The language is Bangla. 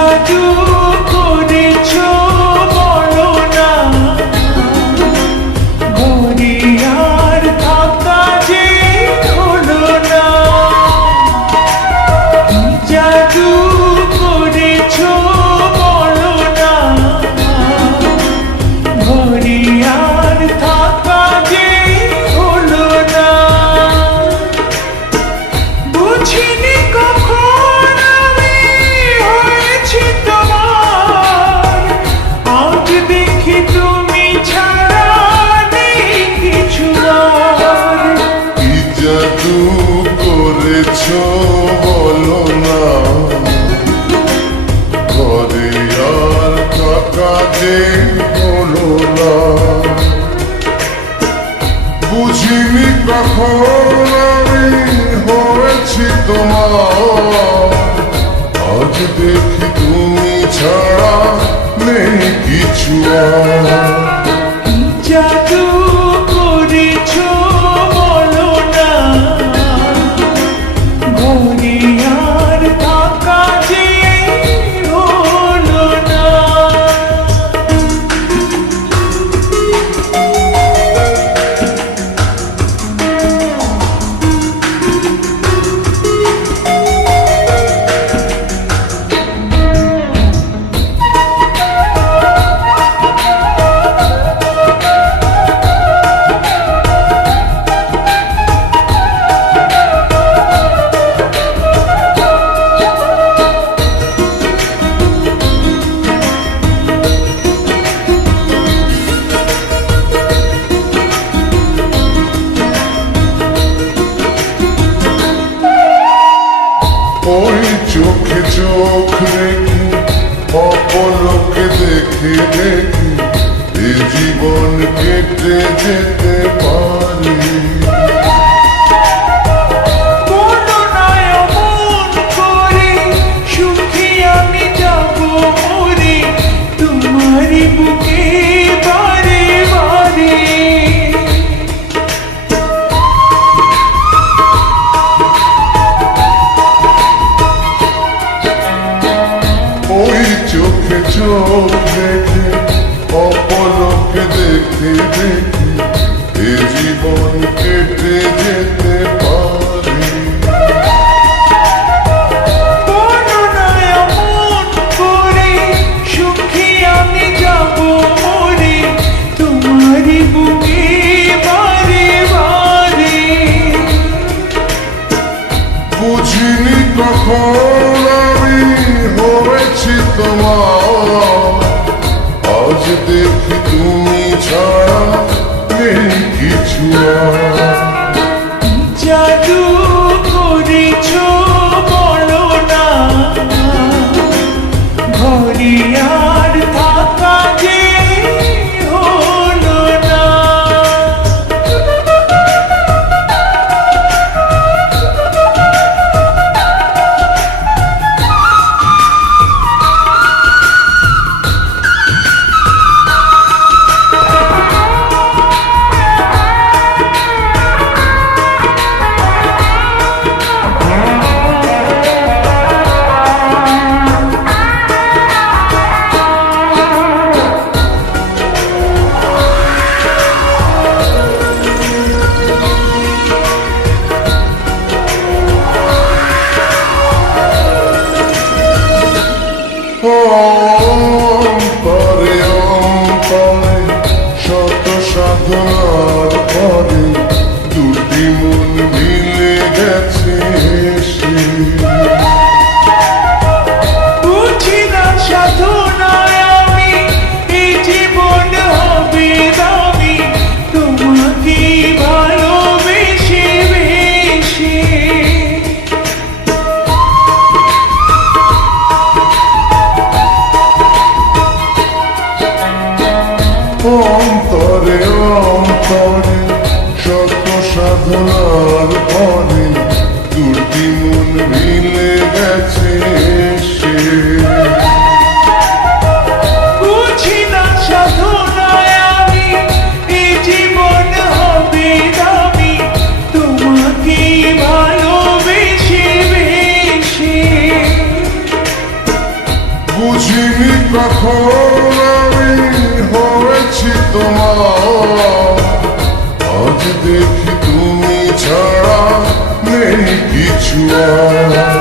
জাদু করেছো বলো না, ঘরে আর থাকা যে হলো না। কি জাদু করেছো বলো না, ঘরে আর থাকা যে হলো না। বুঝিনি কখন আমি হয়েছি তোমার, আজ দেখি তুমি ছাড়া নেই কিছু আর। কি জাদু করেছো বলো না, ঘরে আর থাকা যে হলো না। বুঝিনি কখন আমি হয়েছি তোমার, আজ দেখি তুমি ছাড়া নেই কিছু আর। কি জাদু করেছো বলো না, ঘরে আর থাকা যে হলো না। ওই চোখে চোখ রেখে অপলকে দেখে দেখে এ জীবন কেটে যেতে পারি। বলো না অমন করে, সুখী আমি যাবো মরে তোমারই বুকে বারে বারে। ওই চোখে চোখ রেখে অপলকে দেখে দেখে এ জীবন কেটে যেতে পারি। বলো না অমন করে, সুখী আমি যাবো মরে তোমারই বুকে বারে বারে। বুঝিনি কখন আমি হয়েছি তোমার, আজ দেখি তুমি ছাড়া নেই কিছু আর। কি জাদু করেছো বলো না, ঘরে আর থাকা যে হলো না। অন্তরে অন্তরে শত সাধনার পরে দুটি মন মিলে গেছে এসে। বুঝি না সাধনায় আমি এই জীবন হবে দামি, তোমাকে ভালোবেসে বেশি। অন্তরে অন্তরে শত সাধনার পরে দুটি মন মিলে গেছে এসে। বুঝি না সাধনায় আমি এই জীবন হবে দামি, তোমাকে ভালোবেসে বেশি। কখন আমি হয়েছি তোমার, আজ দেখি তুমি ছাড়া নেই কিছু আর।